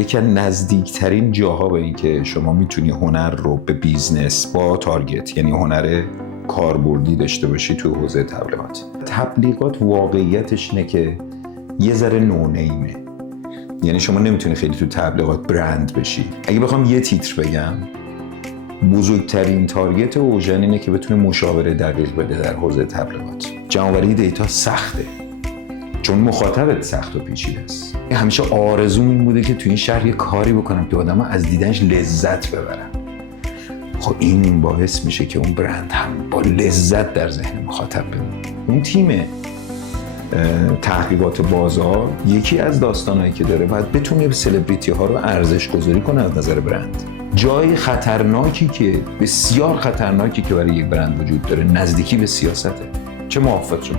یکی از نزدیکترین جاها به این که شما میتونی هنر رو به بیزنس با تارگت، یعنی هنر کاربردی داشته باشی توی حوزه تبلیغات. تبلیغات واقعیتش اینه که یه ذره نونیمه، یعنی شما نمیتونی خیلی تو تبلیغات برند بشی. اگه بخوام یه تیتر بگم، بزرگترین تارگت اوژن اینه که بتونه مشاوره دقیق بده در حوزه تبلیغات. جمع‌آوری دیتا سخته چون مخاطبت سخت و پیچیده است. همیشه آرزوم این بوده که تو این شهر یه کاری بکنم که آدم‌ها از دیدنش لذت ببرن. خب این باعث میشه که اون برند هم با لذت در ذهن مخاطب بمونه. اون تیم تحقیقات بازار یکی از داستانایی که داره، باید بتونه سلبریتی ها رو ارزش گذاری کنه از نظر برند. جای خطرناکی که بسیار خطرناکی که برای یک برند وجود داره نزدیکی به سیاسته. چه موافق شما؟